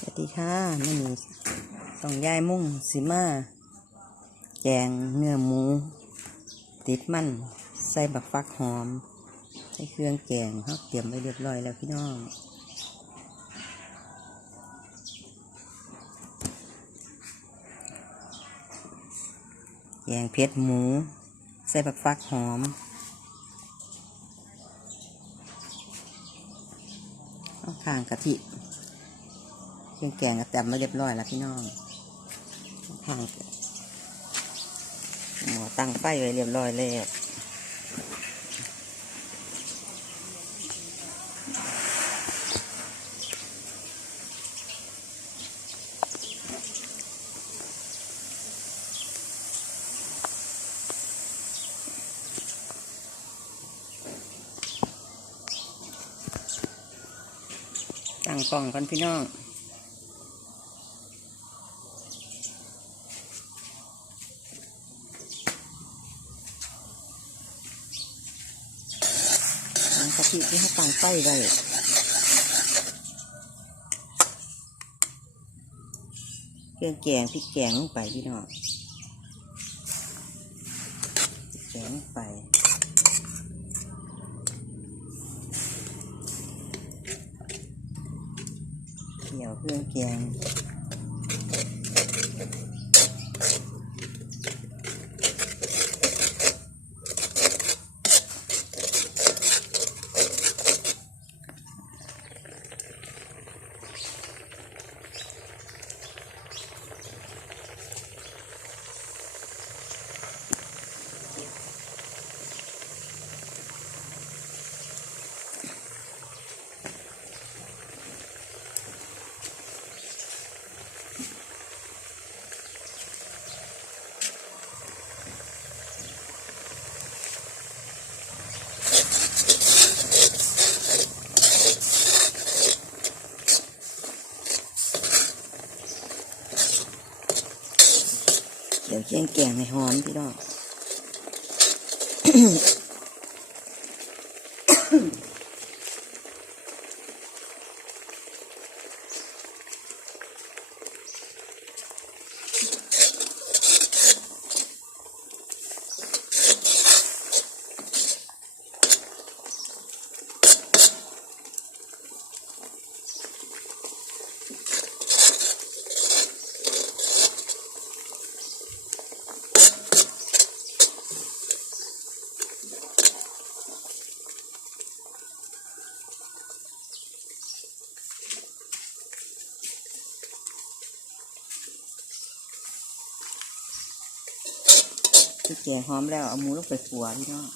สวัสดีค่ะนี่มีต้องยายมุ่งสิมาแกงเนื้อหมู ติดมันใส่บักฟักหอม ใส่เครื่องแกงเขาเตรียมไว้เรียบร้อยแล้วพี่น้องแกงเผ็ดหมู ใส่บักฟักหอมเอาข้างกะทิ เครื่องแกงก็เตรียมมาเรียบร้อยแล้วพี่น้องข้างหมอตั้งไฟไว้เรียบร้อยแล้วตั้งกล้องกันพี่น้อง กะทิที่เขาตั้งไฟไว้เครื่องแกงพริกแกงลงไปพี่น้องพริกแกงลงไปเกี่ยวเครื่องแกง เกี่ยงแกงให้หอมพี่น้อง แกงหอมแล้วเอาหมูลงไปขัวพี่น้อง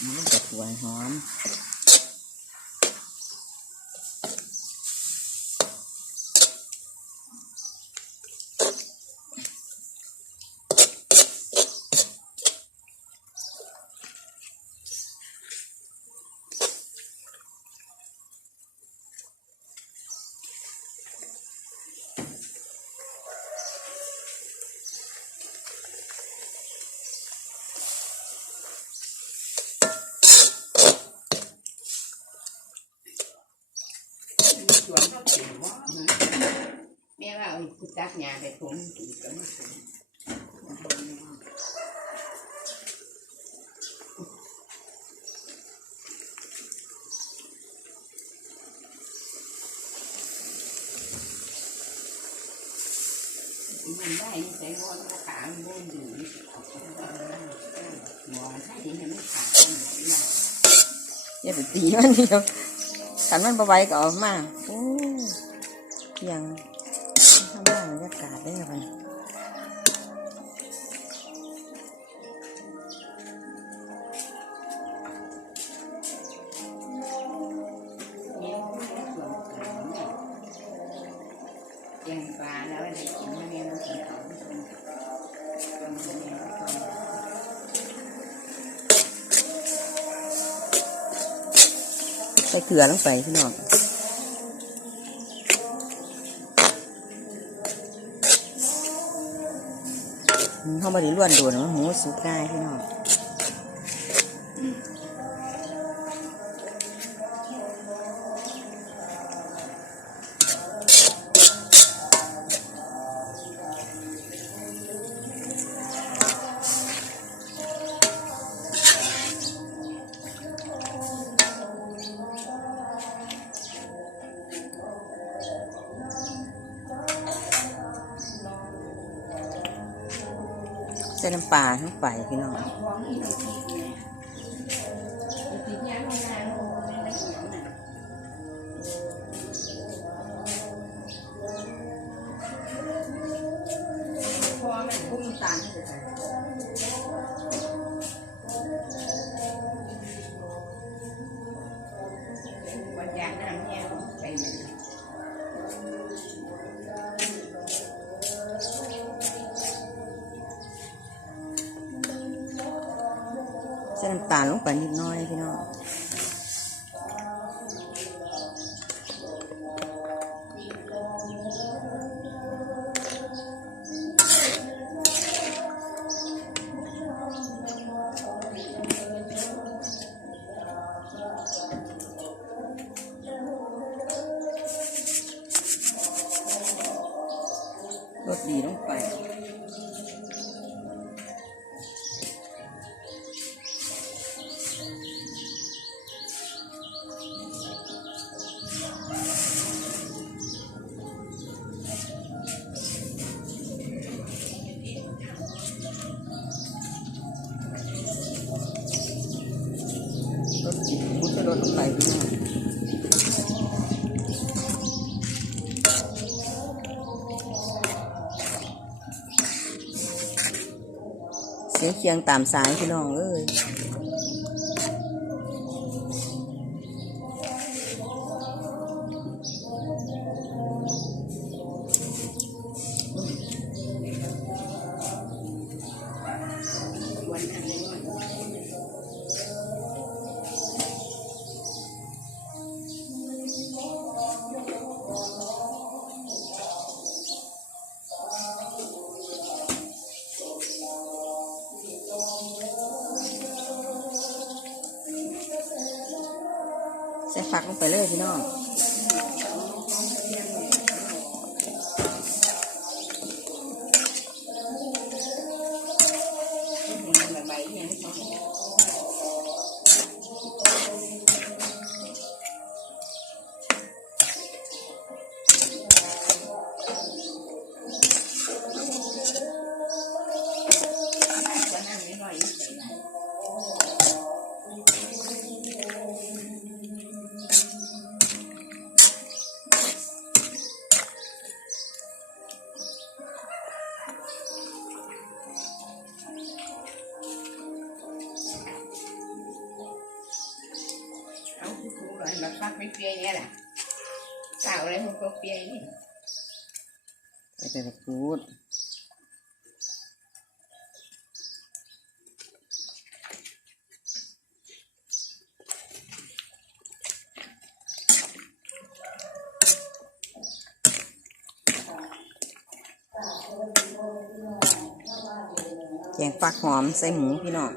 หมูลงไปขัวหอม สวนเขาปลูกว่าแม่ว่าเอากุจักหญ้าไปถมปลูกแล้วมาถมมันได้ใส่บอลกระถางบนอยู่หมอนให้ดีให้มันขาดกันหน่อยนะอย่าไปตีมันเดียว ขันมันประไว้ก็ออกมาโอ้ยังทำบ้านบรรยากาศได้ครับมันยัง เกลือลงไปพี่น้องเข้ามาดีล้วนโดนมันหมูสุกได้พี่น้อง ใส่น้ำปลาทั้งไปพี่น้อง ตาลลงไปนิดหน้อยพี่น้องรสดีลงไป เสียงเคียงตามสายพี่น้องเอ้ย ใส่ฝักลงไปเลยพี่น้อง แกงฟักหอมใส่หมูพี่น้อง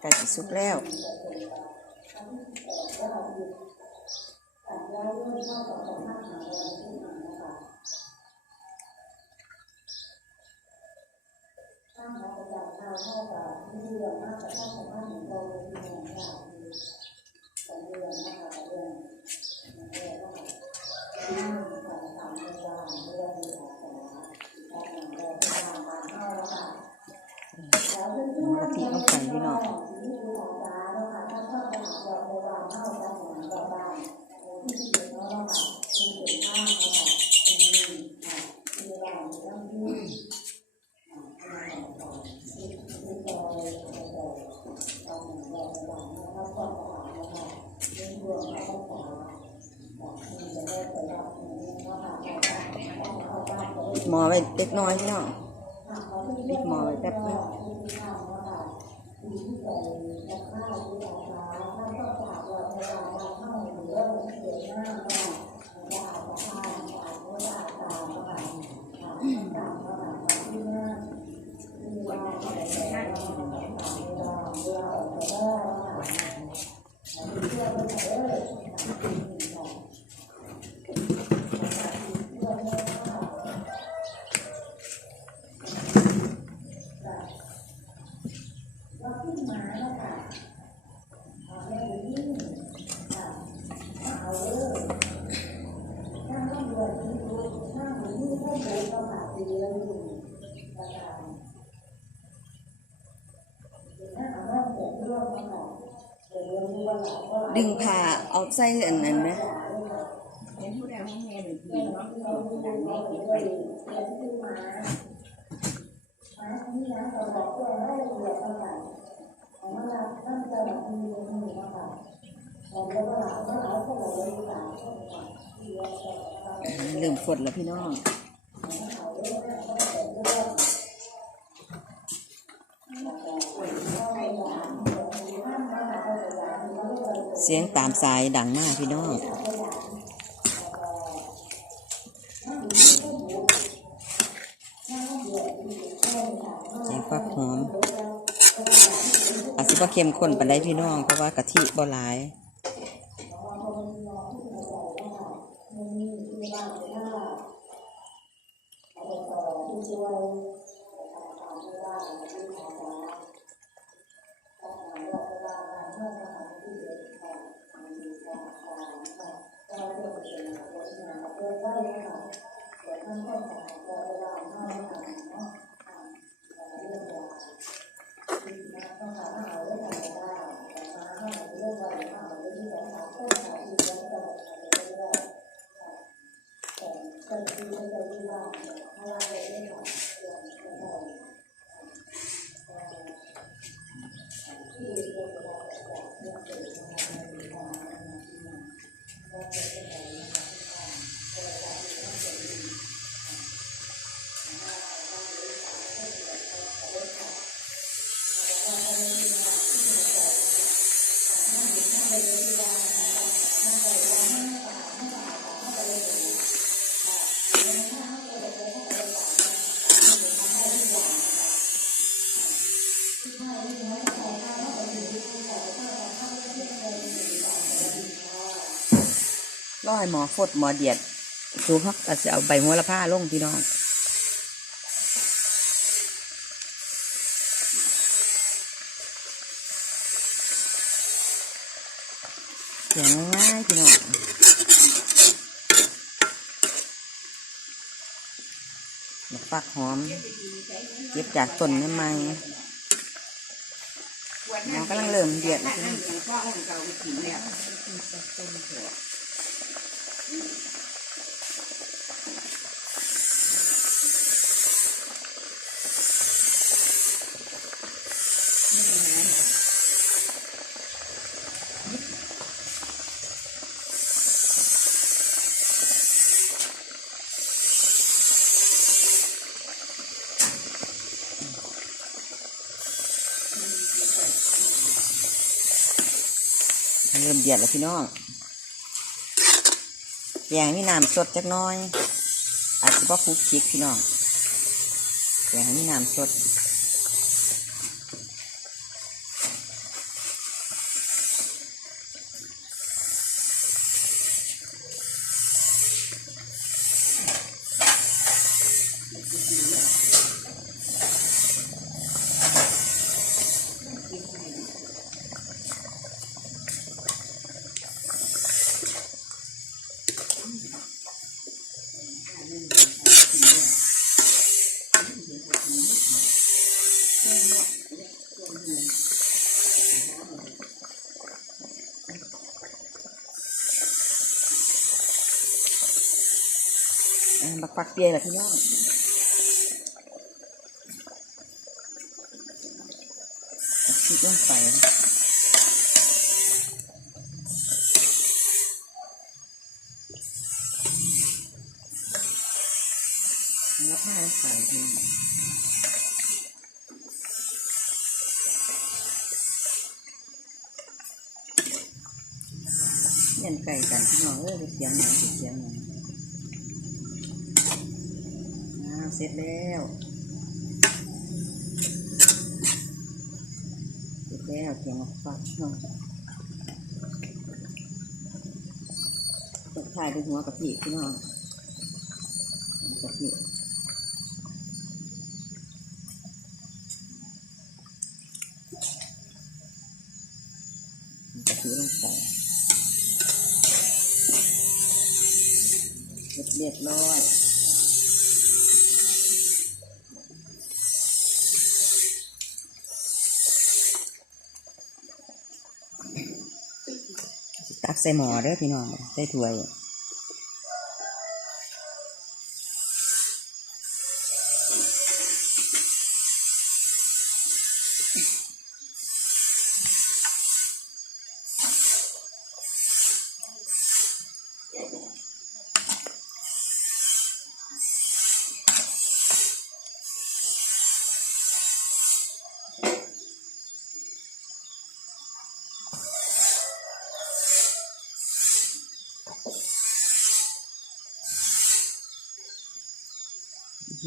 ไก่สิสุกแล้ว หมอไว้เล็กน้อยพี่น้องปิดหมอไว้แป๊บนึง เดึงผ้าเอา ใส่อันนั้นไหมเห็นผู้ใดห้องแม่หรือพี่น้องผู้ใดไม่กินไปเริ่มฝดแล้วพี่น้อง สียงตามสายดังมากพี่น้องเสียงฟักหอมอาจสิว่าเข้มข้นไปานใดพี่น้อง เพราะว่ากะทิบ่หลาย รอให้หมอฟดหมอเดียดสูฮักก็จะเอาใบหัวละผ้าลงพี่น้องอย่างง่ายพี่น้องบักฟักหอม เก็บจากต้นนี่มาหมองกำลังเริ่มเดือดนั่แเริ่มเดือดแล้วพี่น้อง งมีน้ำสดจักน้อย อาจจะบ่คลุกคลิกพี่น้องแกงมีน้ำสด บักปักเปียแหละพี่น้องเอาพริกลงไปแล้วผ้าใส่ทีเลี้ยนไก่กันพี่น้องเอ้ยเสียงหนังเสียงหนัง อ้าว เสร็จแล้วเสร็จแล้วเกี่ยงฟักเนาะตกท้ายด้วยหัวกะทิพี่น้องกะทิกะทิลงไปเรียบร้อย ตักใส่หม้อเด้อพี่น้องใส่ถ้วย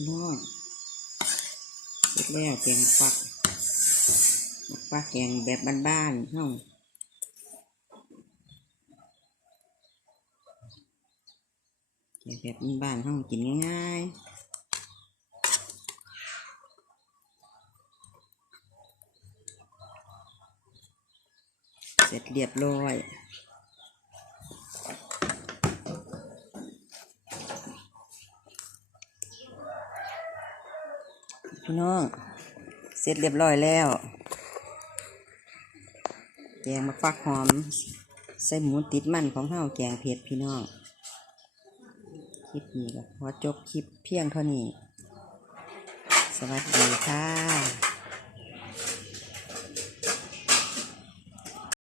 น้องเสร็จแล้วแกงฟักฟักแกงแบบบ้านๆเฮาแกงแบบบ้านๆเฮากินง่ายๆเสร็จเรียบร้อย พี่น้อง เสร็จเรียบร้อยแล้วแกงมาฟักหอม ใส่หมูติดมันของเฮาแกงเผ็ดพี่น้อง คลิปนี้ก็ขอจบคลิปเพียงเท่านี้ สวัสดีค่ะ